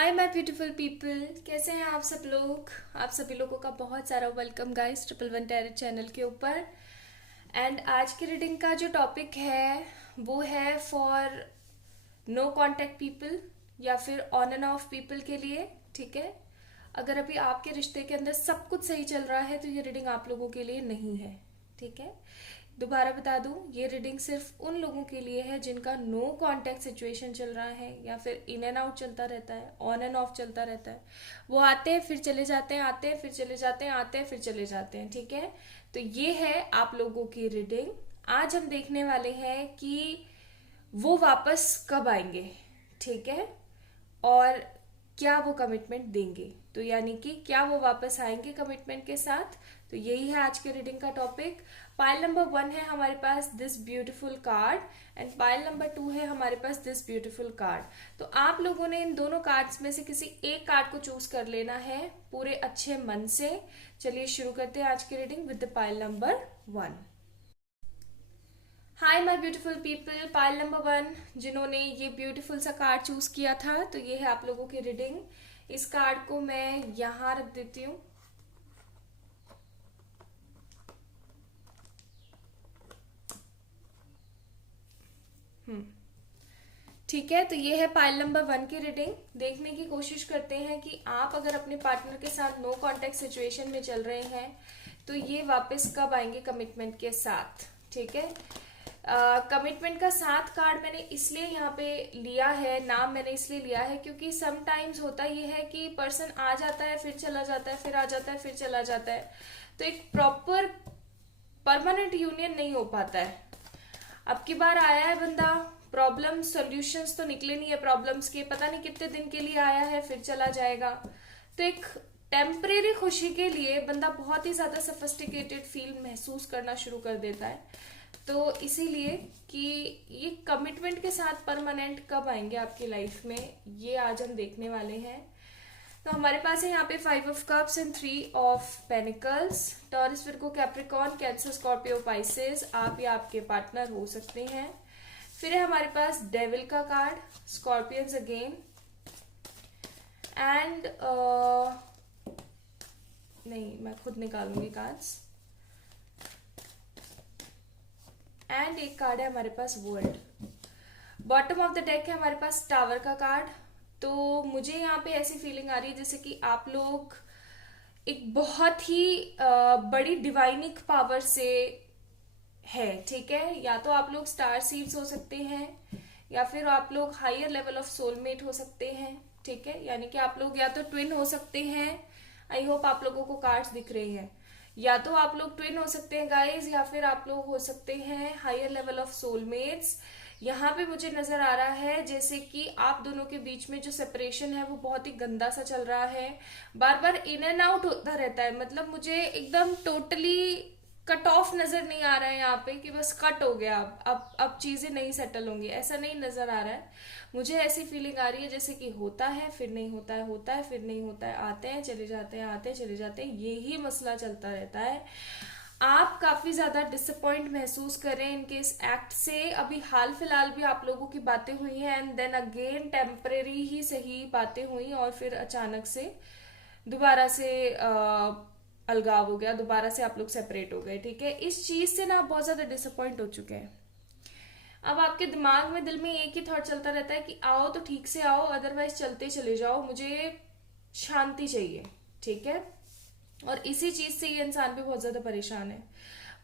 Hi my beautiful people, कैसे हैं आप सब लोग। आप सभी लोगों का बहुत सारा वेलकम गाइस 111 टैरेट चैनल के ऊपर। एंड आज की रीडिंग का जो टॉपिक है वो है फॉर नो कांटेक्ट पीपल या फिर ऑन एंड ऑफ पीपल के लिए। ठीक है, अगर अभी आपके रिश्ते के अंदर सब कुछ सही चल रहा है तो ये रीडिंग आप लोगों के लिए नहीं है। ठीक है, दोबारा बता दूं, ये रीडिंग सिर्फ उन लोगों के लिए है जिनका नो कांटेक्ट सिचुएशन चल रहा है या फिर इन एंड आउट चलता रहता है, ऑन एंड ऑफ चलता रहता है। वो आते हैं फिर चले जाते हैं, आते हैं फिर चले जाते हैं, आते हैं फिर चले जाते हैं। ठीक है, तो ये है आप लोगों की रीडिंग। आज हम देखने वाले हैं कि वो वापस कब आएंगे। ठीक है, और क्या वो कमिटमेंट देंगे, तो यानी कि क्या वो वापस आएंगे कमिटमेंट के साथ। तो यही है आज के रीडिंग का टॉपिक। पाइल नंबर 1 है हमारे पास this beautiful card and pile number 2 है हमारे पास दिस ब्यूटीफुल कार्ड। तो आप लोगों ने इन दोनों कार्ड्स में से किसी एक कार्ड को चूज कर लेना है पूरे अच्छे मन से। चलिए शुरू करते हैं आज की reading with the pile number 1। Hi my beautiful people, pile number 1 जिन्होंने ये ब्यूटीफुल सा कार्ड चूज किया था, तो ये है आप लोगों की रीडिंग। इस कार्ड को मैं यहाँ रख देती हूँ। ठीक है, तो ये है पाइल नंबर 1 की रीडिंग। देखने की कोशिश करते हैं कि आप अगर अपने पार्टनर के साथ नो कांटेक्ट सिचुएशन में चल रहे हैं तो ये वापस कब आएंगे कमिटमेंट के साथ। ठीक है, कमिटमेंट का 7 कार्ड मैंने इसलिए यहाँ पे लिया है, नाम मैंने इसलिए लिया है क्योंकि समटाइम्स होता ये है कि पर्सन आ जाता है फिर चला जाता है, फिर आ जाता है फिर चला जाता है, तो एक प्रॉपर परमानेंट यूनियन नहीं हो पाता है। अब की बार आया है बंदा, प्रॉब्लम सॉल्यूशंस तो निकले नहीं है प्रॉब्लम्स के, पता नहीं कितने दिन के लिए आया है फिर चला जाएगा। तो एक टेम्परेरी खुशी के लिए बंदा बहुत ही ज्यादा सफिस्टिकेटेड फील महसूस करना शुरू कर देता है। तो इसीलिए कि ये कमिटमेंट के साथ परमानेंट कब आएंगे आपकी लाइफ में, ये आज हम देखने वाले हैं। तो हमारे पास है यहाँ पे 5 of cups and 3 of pentacles. Taurus, Virgo, Capricorn, cancer, Scorpio, Pisces आप या आपके पार्टनर हो सकते हैं। फिर है हमारे पास डेविल का कार्ड, स्कॉर्पियंस अगेन एंड नहीं, मैं खुद निकालूंगी कार्ड्स। एंड एक कार्ड है हमारे पास world. Bottom of the deck है हमारे पास टावर का कार्ड। तो मुझे यहाँ पे ऐसी फीलिंग आ रही है जैसे कि आप लोग एक बहुत ही बड़ी डिवाइनिक पावर से है। ठीक है, या तो आप लोग स्टार सीड्स हो सकते हैं या फिर आप लोग हायर लेवल ऑफ सोलमेट हो सकते हैं। ठीक है, यानी कि आप लोग या तो ट्विन हो सकते हैं। आई होप आप लोगों को कार्ड्स दिख रहे हैं। या तो आप लोग ट्विन हो सकते हैं गाइज, या फिर आप लोग हो सकते हैं हायर लेवल ऑफ सोलमेट्स। यहाँ पे मुझे नजर आ रहा है जैसे कि आप दोनों के बीच में जो सेपरेशन है वो बहुत ही गंदा सा चल रहा है, बार बार इन एंड आउट होता रहता है। मतलब मुझे एकदम टोटली कट ऑफ नजर नहीं आ रहा है यहाँ पे कि बस कट हो गया, अब चीजें नहीं सेटल होंगी, ऐसा नहीं नजर आ रहा है। मुझे ऐसी फीलिंग आ रही है जैसे कि होता है फिर नहीं होता है, होता है फिर नहीं होता है, आते हैं चले जाते हैं, आते हैं चले जाते हैं, यही मसला चलता रहता है। आप काफी ज्यादा डिसअपॉइंट महसूस कर रहे हैं इनके इस एक्ट से। अभी हाल फिलहाल भी आप लोगों की बातें हुई हैं एंड देन अगेन टेम्परेरी ही सही बातें हुई और फिर अचानक से दोबारा से अलगाव हो गया, दोबारा से आप लोग सेपरेट हो गए। ठीक है, इस चीज से ना आप बहुत ज्यादा डिसअपॉइंट हो चुके हैं। अब आपके दिमाग में दिल में एक ही थॉट चलता रहता है कि आओ तो ठीक से आओ, अदरवाइज चलते चले जाओ, मुझे शांति चाहिए। ठीक है, और इसी चीज से ये इंसान भी बहुत ज्यादा परेशान है।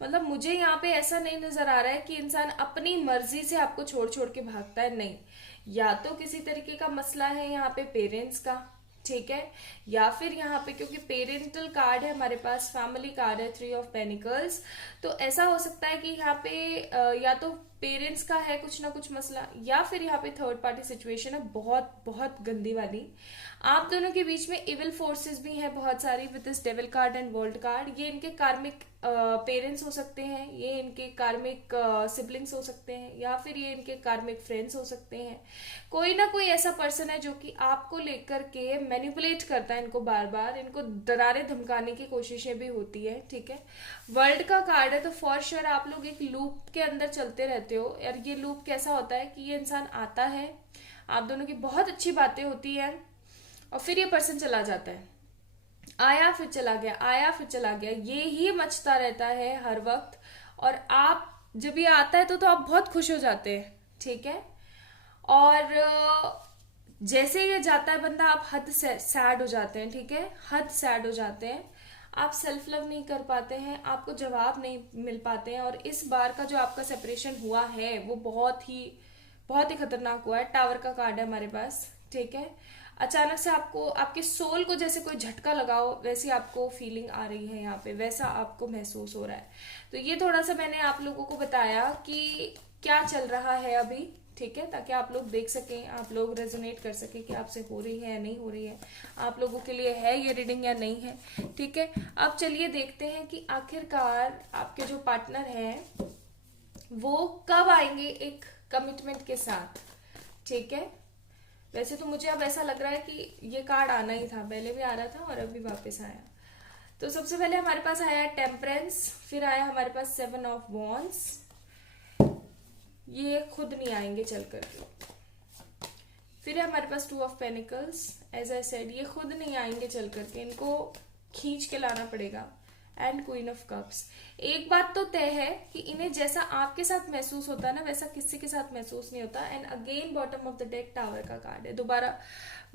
मतलब मुझे यहाँ पे ऐसा नहीं नजर आ रहा है कि इंसान अपनी मर्जी से आपको छोड़ छोड़ के भागता है, नहीं। या तो किसी तरीके का मसला है यहाँ पे पेरेंट्स का, ठीक है, या फिर यहाँ पे क्योंकि पेरेंटल कार्ड है हमारे पास, फैमिली कार्ड है 3 ऑफ पेनिकल्स, तो ऐसा हो सकता है कि यहाँ पे या तो पेरेंट्स का है कुछ ना कुछ मसला, या फिर यहाँ पे थर्ड पार्टी सिचुएशन है बहुत बहुत गंदी वाली। आप दोनों के बीच में इविल फोर्सेस भी हैं बहुत सारी with this devil card and world card. ये इनके कार्मिक पेरेंट्स हो सकते हैं, ये इनके कार्मिक सिबलिंग्स हो सकते हैं, या फिर ये इनके कार्मिक फ्रेंड्स हो सकते हैं। कोई ना कोई ऐसा पर्सन है जो कि आपको लेकर के मैनिपुलेट करता है इनको, बार बार इनको डराने धमकाने की कोशिशें भी होती है। ठीक है, वर्ल्ड का कार्ड है तो फॉर श्योर आप लोग एक लूप के अंदर चलते रहते हो। और ये लूप कैसा होता है कि ये इंसान आता है, आप दोनों की बहुत अच्छी बातें होती है, और फिर ये पर्सन चला जाता है, आया फिर चला गया, आया फिर चला गया, ये ही मचता रहता है हर वक्त। और आप जब ये आता है तो आप बहुत खुश हो जाते हैं, ठीक है। और जैसे ये जाता है बंदा, आप हद से सैड हो जाते हैं, ठीक है, हद सैड हो जाते हैं। आप सेल्फ लव नहीं कर पाते हैं, आपको जवाब नहीं मिल पाते हैं। और इस बार का जो आपका सेपरेशन हुआ है वो बहुत ही खतरनाक हुआ है। टावर का कार्ड है हमारे पास, ठीक है। अचानक से आपको आपके सोल को जैसे कोई झटका लगाओ, वैसी आपको फीलिंग आ रही है यहाँ पे, वैसा आपको महसूस हो रहा है। तो ये थोड़ा सा मैंने आप लोगों को बताया कि क्या चल रहा है अभी, ठीक है, ताकि आप लोग देख सकें, आप लोग रेजोनेट कर सकें कि आपसे हो रही है या नहीं हो रही है, आप लोगों के लिए है ये रीडिंग या नहीं है, ठीक है। अब चलिए देखते हैं कि आखिरकार आपके जो पार्टनर हैं वो कब आएंगे एक कमिटमेंट के साथ, ठीक है। वैसे तो मुझे अब ऐसा लग रहा है कि ये कार्ड आना ही था, पहले भी आ रहा था और अभी वापस आया। तो सबसे पहले हमारे पास आया टेम्परेंस, फिर आया हमारे पास 7 ऑफ वॉन्ड्स। ये खुद नहीं आएंगे चल करके। फिर है हमारे पास 2 of pentacles, as I said ये खुद नहीं आएंगे चल करके, इनको खींच के लाना पड़ेगा। And queen of cups. एक बात तो तय है कि इन्हें जैसा आपके साथ महसूस होता है ना, वैसा किसी के साथ महसूस नहीं होता। And again bottom of the deck tower का कार्ड है, दोबारा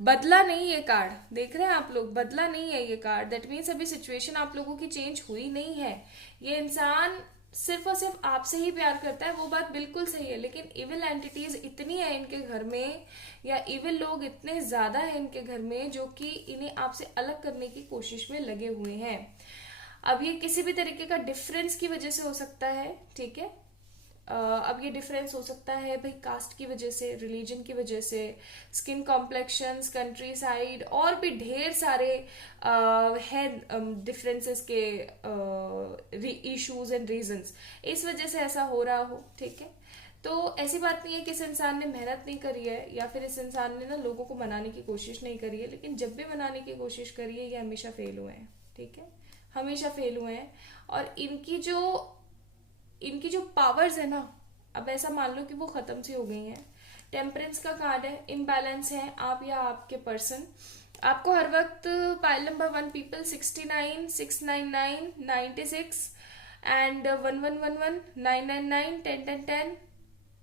बदला नहीं ये कार्ड, देख रहे हैं आप लोग, बदला नहीं है ये कार्ड। दैट मीन्स अभी सिचुएशन आप लोगों की चेंज हुई नहीं है। ये इंसान सिर्फ और सिर्फ आपसे ही प्यार करता है, वो बात बिल्कुल सही है, लेकिन इविल एंटिटीज इतनी है इनके घर में, या इविल लोग इतने ज्यादा है इनके घर में, जो कि इन्हें आपसे अलग करने की कोशिश में लगे हुए हैं। अब ये किसी भी तरीके का डिफरेंस की वजह से हो सकता है, ठीक है। अब ये डिफरेंस हो सकता है भाई कास्ट की वजह से, रिलीजन की वजह से, स्किन कॉम्प्लेक्शंस, कंट्री साइड, और भी ढेर सारे हैं डिफरेंसेस के इश्यूज एंड रीजंस, इस वजह से ऐसा हो रहा हो, ठीक है। तो ऐसी बात नहीं है कि इस इंसान ने मेहनत नहीं करी है, या फिर इस इंसान ने ना लोगों को मनाने की कोशिश नहीं करी है, लेकिन जब भी मनाने की कोशिश करी है ये हमेशा फेल हुए हैं, ठीक है, हमेशा फेल हुए हैं। और इनकी जो पावर्स है ना, अब ऐसा मान लो कि वो खत्म सी हो गई हैं। टेम्परेंस का कार्ड है, इम्बैलेंस है आप या आपके पर्सन। आपको हर वक्त pile number 1 people 69, 699, 96 and 1111, 999, 1010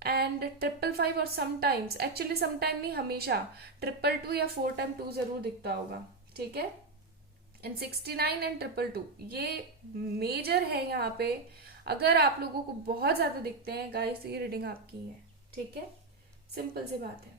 and 555 और समटाइम्स, एक्चुअली समटाइम नहीं, हमेशा 222 या 4 टाइम 2 जरूर दिखता होगा, ठीक है। एंड 69 एंड 222 ये मेजर है यहाँ पे। अगर आप लोगों को बहुत ज्यादा दिखते हैं गाइस, ये रीडिंग आपकी है, ठीक है, सिंपल सी बात है।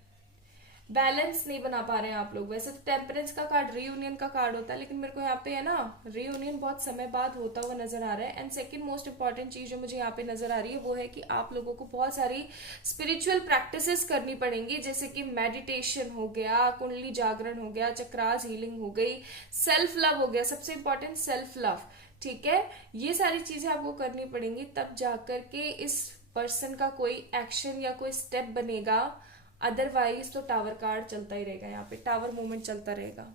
बैलेंस नहीं बना पा रहे हैं आप लोग। वैसे तो टेम्परेंस का कार्ड रीयूनियन का कार्ड होता है, लेकिन मेरे को यहाँ पे है ना रीयूनियन बहुत समय बाद होता हुआ नजर आ रहा है। एंड सेकंड मोस्ट इंपॉर्टेंट चीज जो मुझे यहाँ पे नजर आ रही है वो है कि आप लोगों को बहुत सारी स्पिरिचुअल प्रैक्टिसेस करनी पड़ेंगी, जैसे कि मेडिटेशन हो गया, कुंडली जागरण हो गया, चक्रास हीलिंग हो गई, सेल्फ लव हो गया, सबसे इंपॉर्टेंट सेल्फ लव, ठीक है। ये सारी चीजें आपको करनी पड़ेंगी, तब जाकर के इस पर्सन का कोई एक्शन या कोई स्टेप बनेगा। अदरवाइज तो टावर कार्ड चलता ही रहेगा, यहाँ पे टावर मूवमेंट चलता रहेगा,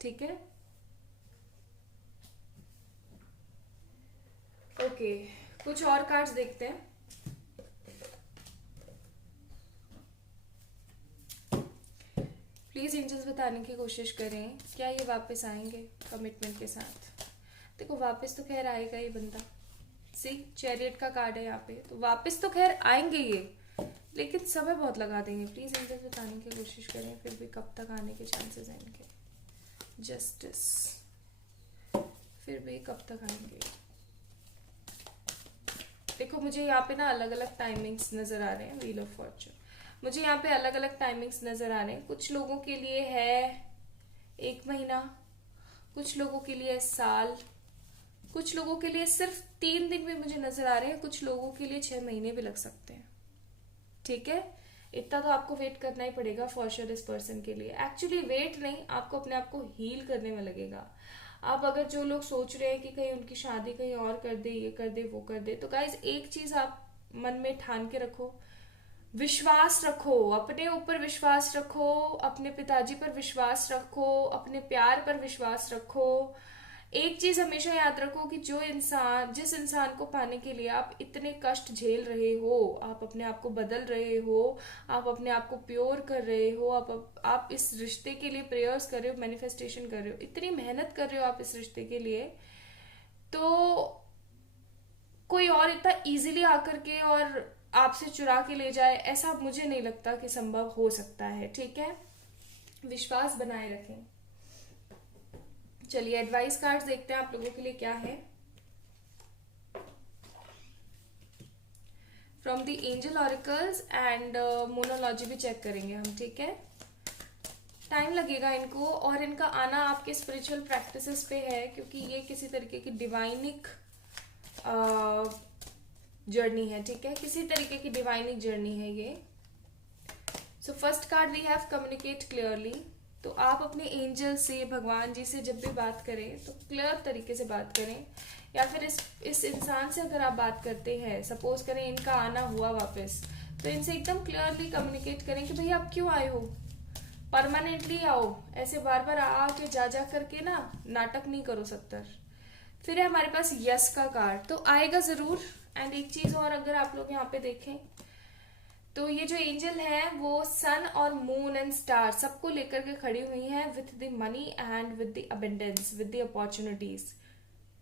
ठीक है। ओके, कुछ और कार्ड्स देखते हैं। प्लीज एंजल्स बताने की कोशिश करें, क्या ये वापस आएंगे कमिटमेंट के साथ। देखो वापस तो खैर आएगा ये बंदा, सी चैरियट का कार्ड है यहाँ पे, तो वापस तो खैर आएंगे ये, लेकिन समय बहुत लगा देंगे। प्लीज एंजल्स बताने की कोशिश करें फिर भी कब तक आने के चांसेस हैं इनके। जस्टिस, फिर भी कब तक आएंगे। देखो मुझे यहाँ पे ना अलग अलग टाइमिंग्स नजर आ रहे हैं, व्हील ऑफ फॉर्चून, मुझे यहाँ पे अलग अलग टाइमिंग्स नजर आ रहे हैं। कुछ लोगों के लिए है 1 महीना, कुछ लोगों के लिए साल, कुछ लोगों के लिए सिर्फ 3 दिन भी मुझे नजर आ रहे हैं, कुछ लोगों के लिए 6 महीने भी लग सकते हैं, ठीक है। इतना तो आपको वेट करना ही पड़ेगा फॉर श्योर इस पर्सन के लिए। एक्चुअली वेट नहीं, आपको अपने आप को हील करने में लगेगा। आप अगर जो लोग सोच रहे हैं कि कहीं उनकी शादी कहीं और कर दे, ये कर दे, वो कर दे, तो गाइज एक चीज आप मन में ठान के रखो, विश्वास रखो, अपने ऊपर विश्वास रखो, अपने पिताजी पर विश्वास रखो, अपने प्यार पर विश्वास रखो। एक चीज हमेशा याद रखो कि जिस इंसान को पाने के लिए आप इतने कष्ट झेल रहे हो, आप अपने आप को बदल रहे हो, आप अपने आप को प्योर कर रहे हो, आप इस रिश्ते के लिए प्रेयर्स कर रहे हो, मैनिफेस्टेशन कर रहे हो, इतनी मेहनत कर रहे हो आप इस रिश्ते के लिए, तो कोई और इतना इजीली आकर के और आपसे चुरा के ले जाए, ऐसा मुझे नहीं लगता कि संभव हो सकता है। ठीक है, विश्वास बनाए रखें। चलिए एडवाइस कार्ड्स देखते हैं आप लोगों के लिए क्या है from the angel oracles and मोनोलॉजी भी चेक करेंगे हम। ठीक है, टाइम लगेगा इनको, और इनका आना आपके स्पिरिचुअल प्रैक्टिसेस पे है, क्योंकि ये किसी तरीके की डिवाइनिक जर्नी है। ठीक है, किसी तरीके की डिवाइनिक जर्नी है ये। So first card we have communicate clearly. तो आप अपने एंजल से, भगवान जी से जब भी बात करें तो क्लियर तरीके से बात करें, या फिर इस इंसान से अगर आप बात करते हैं, सपोज करें इनका आना हुआ वापस, तो इनसे एकदम क्लियरली कम्युनिकेट करें कि भाई आप क्यों आए हो, परमानेंटली आओ, ऐसे बार बार आके जा करके ना नाटक नहीं करो 70। फिर है हमारे पास यस का कार्ड, तो आएगा जरूर। एंड एक चीज और, अगर आप लोग यहाँ पे देखें तो ये जो एंजल है वो सन और मून एंड स्टार सबको लेकर के खड़ी हुई है, with the money and with the abundance, with the opportunities.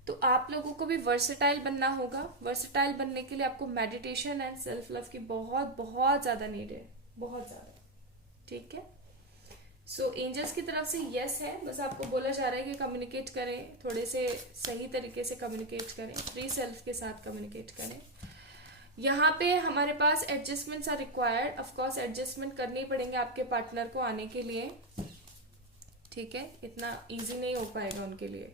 तो आप लोगों को भी वर्सेटाइल बनना होगा। वर्सेटाइल बनने के लिए आपको मेडिटेशन एंड सेल्फ लव की बहुत बहुत ज्यादा नीड है, बहुत ज्यादा। ठीक है, सो एंजल्स की तरफ से यस है, बस आपको बोला जा रहा है कि कम्युनिकेट करें, थोड़े से सही तरीके से कम्युनिकेट करें, फ्री सेल्फ के साथ कम्युनिकेट करें। यहाँ पे हमारे पास adjustments are required, of course adjustment करने ही पड़ेंगे आपके पार्टनर को आने के लिए। ठीक है, इतना इजी नहीं हो पाएगा उनके लिए।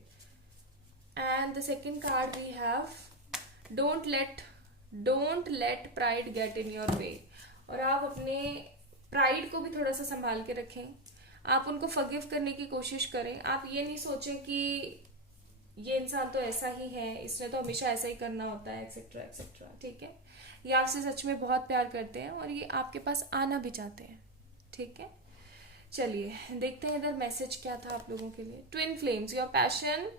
And the second card we have don't let pride get in your way. और आप अपने प्राइड को भी थोड़ा सा संभाल के रखें, आप उनको फॉरगिव करने की कोशिश करें। आप ये नहीं सोचें कि ये इंसान तो ऐसा ही है, इसने तो हमेशा ऐसा ही करना होता है, एक्सेट्रा एक्सेट्रा। ठीक है, ये आपसे सच में बहुत प्यार करते हैं और ये आपके पास आना भी चाहते हैं। ठीक है, चलिए देखते हैं इधर मैसेज क्या था आप लोगों के लिए। Twin flames, your passion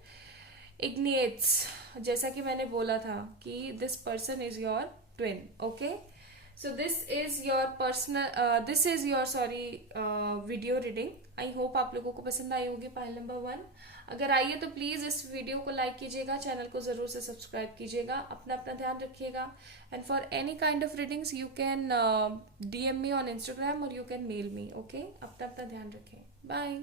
ignites. जैसा कि मैंने बोला था कि this person is your twin. Okay, so this is your video reading. I hope आप लोगों को पसंद आई होगी पाइल नंबर 1। अगर आई है तो प्लीज इस वीडियो को लाइक कीजिएगा, चैनल को जरूर से सब्सक्राइब कीजिएगा, अपना अपना ध्यान रखिएगा। And for any kind of readings you can DM me on Instagram और you can mail me. Okay, अपना अपना ध्यान रखें, bye.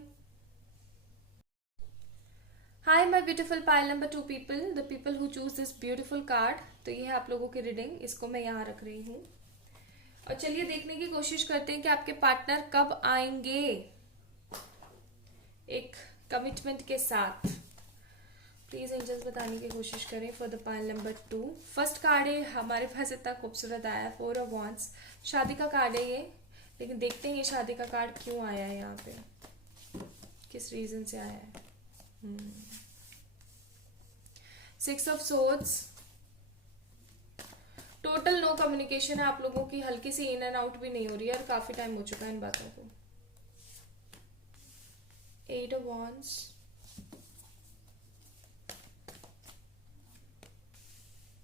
Hi my beautiful pile number 2 people, the people who choose this beautiful card. तो ये है आप लोगों की रीडिंग, इसको मैं यहाँ रख रही हूँ। और चलिए देखने की कोशिश करते हैं कि आपके पार्टनर कब आएंगे एक कमिटमेंट के साथ। प्लीज एंजल्स बताने की कोशिश करें for the pile number 2। First card है हमारे पास, इतना खूबसूरत आया, 4 ऑफ वांड्स। शादी का कार्ड है ये, लेकिन देखते हैं ये शादी का कार्ड क्यों आया है यहाँ पे, किस रीजन से आया है। 6 of swords, total no communication है आप लोगों की, हल्की सी इन एंड आउट भी नहीं हो रही है और काफी टाइम हो चुका है इन बातों को। 8 of wands,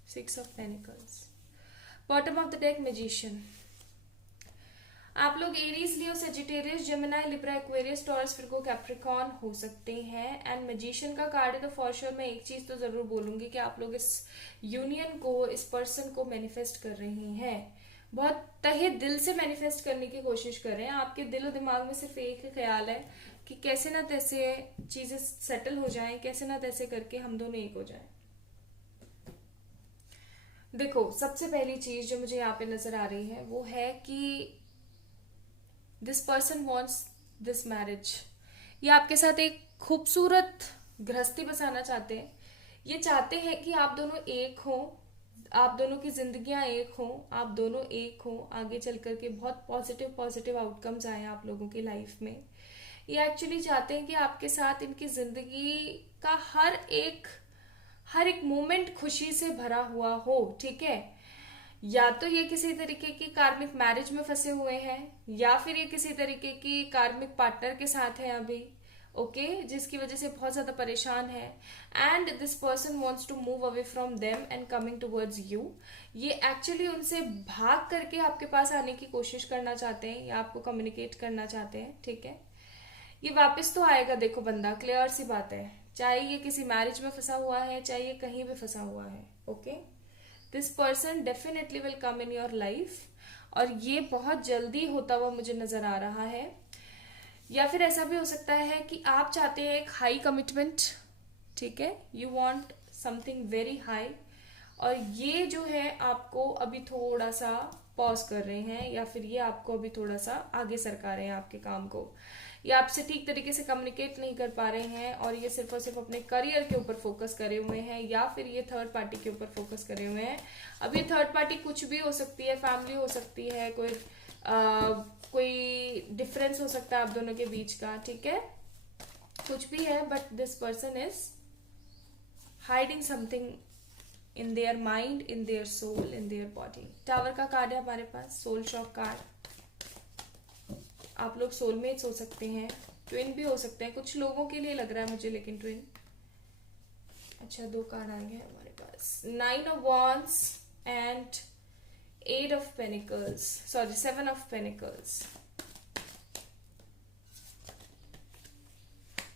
6 of pentacles, bottom of the deck magician. आप लोग Aries, Leo, Sagittarius, Gemini, Libra, Aquarius, Taurus, Virgo, Capricorn हो सकते हैं। एंड मैजिशियन का कार्ड है, तो फॉर श्योर मैं एक चीज तो जरूर बोलूंगी कि आप लोग इस यूनियन को, इस पर्सन को मैनिफेस्ट कर रहे हैं, बहुत तहे दिल से मैनिफेस्ट करने की कोशिश कर रहे हैं। आपके दिल और दिमाग में सिर्फ एक ही ख्याल है कि कैसे ना तैसे चीजें सेटल हो जाएं, कैसे ना तैसे करके हम दोनों एक हो जाएं। देखो, सबसे पहली चीज जो मुझे यहाँ पे नजर आ रही है वो है कि this person wants this marriage. ये आपके साथ एक खूबसूरत गृहस्थी बसाना चाहते हैं। ये चाहते हैं कि आप दोनों एक हो, आप दोनों की जिंदगियां एक हो, आप दोनों एक हो, आगे चल करके बहुत पॉजिटिव पॉजिटिव आउटकम्स आए आप लोगों की लाइफ में। ये एक्चुअली चाहते हैं कि आपके साथ इनकी जिंदगी का हर एक मोमेंट खुशी से भरा हुआ हो। ठीक है, या तो ये किसी तरीके की कार्मिक मैरिज में फंसे हुए हैं, या फिर ये किसी तरीके की कार्मिक पार्टनर के साथ है अभी, ओके, जिसकी वजह से बहुत ज्यादा परेशान है, and this person wants to move away from them and coming towards you. ये एक्चुअली उनसे भाग करके आपके पास आने की कोशिश करना चाहते हैं या आपको कम्युनिकेट करना चाहते हैं, ठीक है। ये वापस तो आएगा, देखो बंदा, क्लियर सी बात है, चाहे ये किसी मैरिज में फंसा हुआ है, चाहे ये कहीं भी फंसा हुआ है, okay. This person definitely will come in your life, और ये बहुत जल्दी होता हुआ मुझे नजर आ रहा है। या फिर ऐसा भी हो सकता है कि आप चाहते हैं एक हाई कमिटमेंट, ठीक है, you want something very high, और ये जो है आपको अभी थोड़ा सा पॉज कर रहे हैं, या फिर ये आपको अभी थोड़ा सा आगे सरका रहे हैं आपके काम को, या आपसे ठीक तरीके से कम्युनिकेट नहीं कर पा रहे हैं, और ये सिर्फ और सिर्फ अपने करियर के ऊपर फोकस करे हुए हैं, या फिर ये थर्ड पार्टी के ऊपर फोकस करे हुए हैं। अब ये थर्ड पार्टी कुछ भी हो सकती है, फैमिली हो सकती है, कोई डिफरेंस हो सकता है आप दोनों के बीच का, ठीक है, कुछ भी है, but this person is hiding something in their mind, in their soul, in their body. Tower का कार्ड है हमारे पास, सोल शॉक कार्ड। आप लोग सोलमेट्स हो सकते हैं, ट्विन भी हो सकते हैं, कुछ लोगों के लिए लग रहा है मुझे, लेकिन ट्विन। अच्छा, 2 कार्ड आ गए हमारे पास, 9 of wands and 8 of Pentacles, sorry 7 of Pentacles,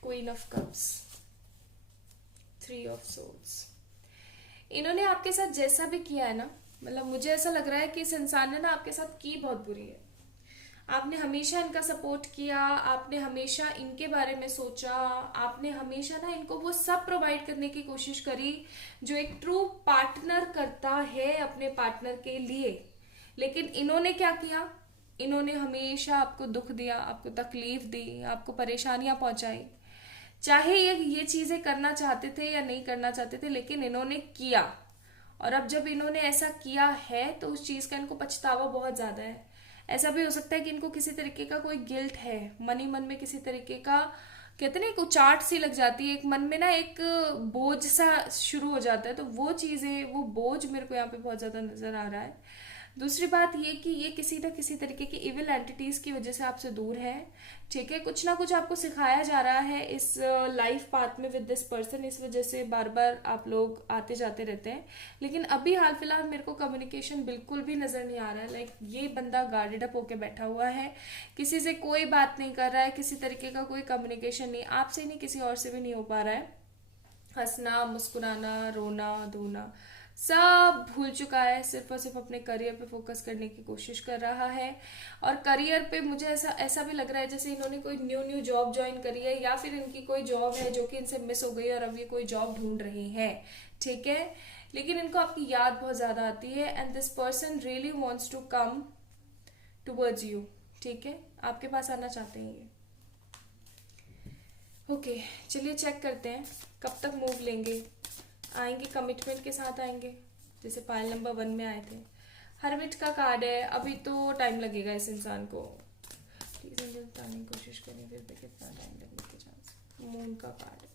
Queen of Cups, 3 of Swords। इन्होंने आपके साथ जैसा भी किया है ना, मतलब मुझे ऐसा लग रहा है कि इस इंसान ने ना आपके साथ की बहुत बुरी है। आपने हमेशा इनका सपोर्ट किया, आपने हमेशा इनके बारे में सोचा, आपने हमेशा ना इनको वो सब प्रोवाइड करने की कोशिश करी जो एक ट्रू पार्टनर करता है अपने पार्टनर के लिए। लेकिन इन्होंने क्या किया, इन्होंने हमेशा आपको दुख दिया, आपको तकलीफ दी, आपको परेशानियां पहुंचाई। चाहे ये चीजें करना चाहते थे या नहीं करना चाहते थे, लेकिन इन्होंने किया, और अब जब इन्होंने ऐसा किया है तो उस चीज का इनको पछतावा बहुत ज्यादा है। ऐसा भी हो सकता है कि इनको किसी तरीके का कोई गिल्ट है, मन ही मन में किसी तरीके का, कहते ना एक उचाट सी लग जाती है, एक मन में ना एक बोझ सा शुरू हो जाता है, तो वो चीजें, वो बोझ मेरे को यहाँ पे बहुत ज्यादा नजर आ रहा है। दूसरी बात ये कि ये किसी न किसी तरीके की इविल एंटिटीज की वजह से आपसे दूर है, ठीक है। कुछ ना कुछ आपको सिखाया जा रहा है इस लाइफ पाथ में विद दिस पर्सन, इस वजह से बार बार आप लोग आते जाते रहते हैं। लेकिन अभी हाल फिलहाल मेरे को कम्युनिकेशन बिल्कुल भी नजर नहीं आ रहा है। लाइक ये बंदा गार्डेड अप होके बैठा हुआ है, किसी से कोई बात नहीं कर रहा है, किसी तरीके का कोई कम्युनिकेशन नहीं, आपसे नहीं किसी और से भी नहीं हो पा रहा है। हंसना, मुस्कुराना, रोना धोना सब भूल चुका है, सिर्फ और सिर्फ अपने करियर पे फोकस करने की कोशिश कर रहा है। और करियर पे मुझे ऐसा भी लग रहा है जैसे इन्होंने कोई न्यू जॉब ज्वाइन करी है, या फिर इनकी कोई जॉब है जो कि इनसे मिस हो गई और अब ये कोई जॉब ढूंढ रही है, ठीक है। लेकिन इनको आपकी याद बहुत ज्यादा आती है, and this person really wants to come towards you, ठीक है, आपके पास आना चाहते हैं ये। ओके, चलिए चेक करते हैं कब तक मूव लेंगे। आएंगे कमिटमेंट के साथ आएंगे, जैसे पाइल नंबर 1 में आए थे। हरमिट का कार्ड है, अभी तो टाइम लगेगा इस इंसान को, प्लीज एंजल बताने की कोशिश करें फिर भी कितना टाइम लगने के चांस। मून का कार्ड,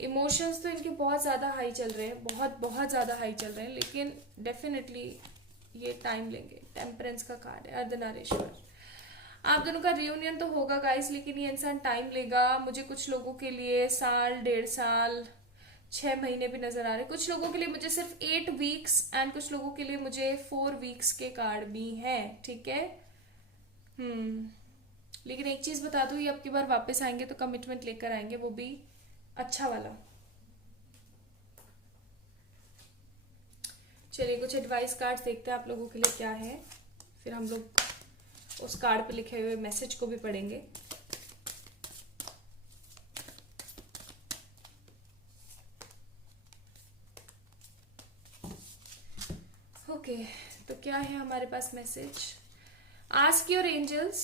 इमोशंस तो इनके बहुत ज्यादा हाई चल रहे हैं, बहुत ज्यादा हाई चल रहे हैं, लेकिन डेफिनेटली ये टाइम लेंगे। टेम्परेंस का कार्ड है, अर्धनारीश्वर। आप दोनों का रियूनियन तो होगा गाइस, लेकिन ये इंसान टाइम लेगा। मुझे कुछ लोगों के लिए साल, 1.5 साल, 6 महीने भी नजर आ रहे, कुछ लोगों के लिए मुझे सिर्फ 8 वीक्स, एंड कुछ लोगों के लिए मुझे 4 वीक्स के कार्ड भी हैं, ठीक है। लेकिन एक चीज बता दूं, ये अब की बार वापस आएंगे तो कमिटमेंट लेकर आएंगे, वो भी अच्छा वाला। चलिए कुछ एडवाइस कार्ड देखते हैं आप लोगों के लिए क्या है, फिर हम लोग उस कार्ड पे लिखे हुए मैसेज को भी पढ़ेंगे। ओके, तो क्या है हमारे पास message. Ask your angels,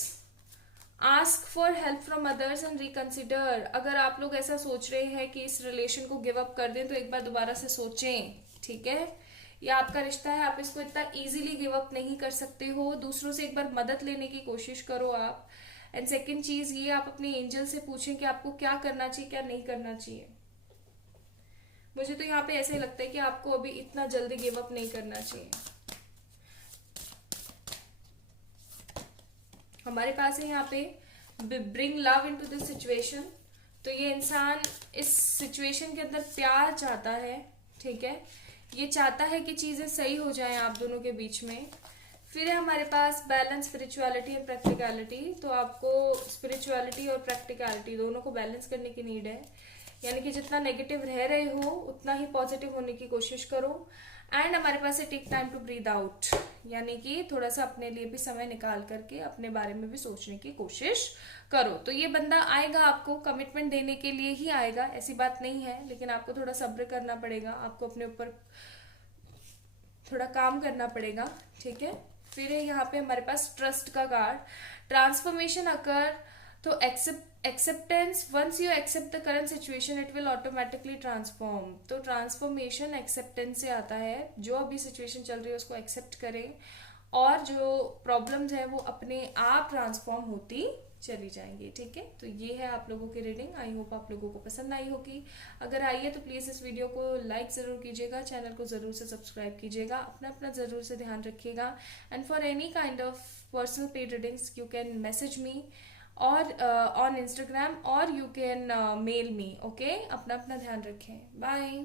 ask for help from others and reconsider. अगर आप लोग ऐसा सोच रहे हैं कि इस रिलेशन को गिव अप कर दें, तो एक बार दोबारा से सोचें, ठीक है। ये आपका रिश्ता है, आप इसको इतना इजीली गिव अप नहीं कर सकते हो। दूसरों से एक बार मदद लेने की कोशिश करो आप। एंड सेकंड चीज ये, आप अपने एंजल से पूछें कि आपको क्या करना चाहिए, क्या नहीं करना चाहिए। मुझे तो यहाँ पे ऐसे ही लगता है कि आपको अभी इतना जल्दी गिव अप नहीं करना चाहिए। हमारे पास है यहाँ पे bring love into this situation. तो ये इंसान इस सिचुएशन के अंदर प्यार चाहता है, ठीक है, ये चाहता है कि चीजें सही हो जाएं आप दोनों के बीच में। फिर है हमारे पास बैलेंस, स्पिरिचुअलिटी और प्रैक्टिकलिटी। तो आपको स्पिरिचुअलिटी और प्रैक्टिकलिटी दोनों को बैलेंस करने की नीड है, यानी कि जितना नेगेटिव रह रहे हो उतना ही पॉजिटिव होने की कोशिश करो। एंड हमारे पास है take time to breathe out, यानी कि थोड़ा सा अपने लिए भी समय निकाल करके अपने बारे में भी सोचने की कोशिश करो। तो ये बंदा आएगा, आपको कमिटमेंट देने के लिए ही आएगा, ऐसी बात नहीं है, लेकिन आपको थोड़ा सब्र करना पड़ेगा, आपको अपने ऊपर थोड़ा काम करना पड़ेगा, ठीक है। फिर है यहाँ पे हमारे पास ट्रस्ट का कार्ड, ट्रांसफॉर्मेशन अकर। तो acceptance, once you accept the current situation it will automatically transform. तो ट्रांसफॉर्मेशन एक्सेप्टेंस से आता है, जो अभी सिचुएशन चल रही है उसको एक्सेप्ट करें और जो प्रॉब्लम्स है वो अपने आप ट्रांसफॉर्म होती चली जाएंगी, ठीक है। तो ये है आप लोगों की रीडिंग। आई होप आप लोगों को पसंद आई होगी। अगर आई है तो प्लीज़ इस वीडियो को लाइक ज़रूर कीजिएगा, चैनल को ज़रूर से सब्सक्राइब कीजिएगा, अपना अपना ज़रूर से ध्यान रखिएगा। And for any kind of personal paid readings you can message me और ऑन इंस्टाग्राम और you can mail me, okay. अपना अपना ध्यान रखें, बाय।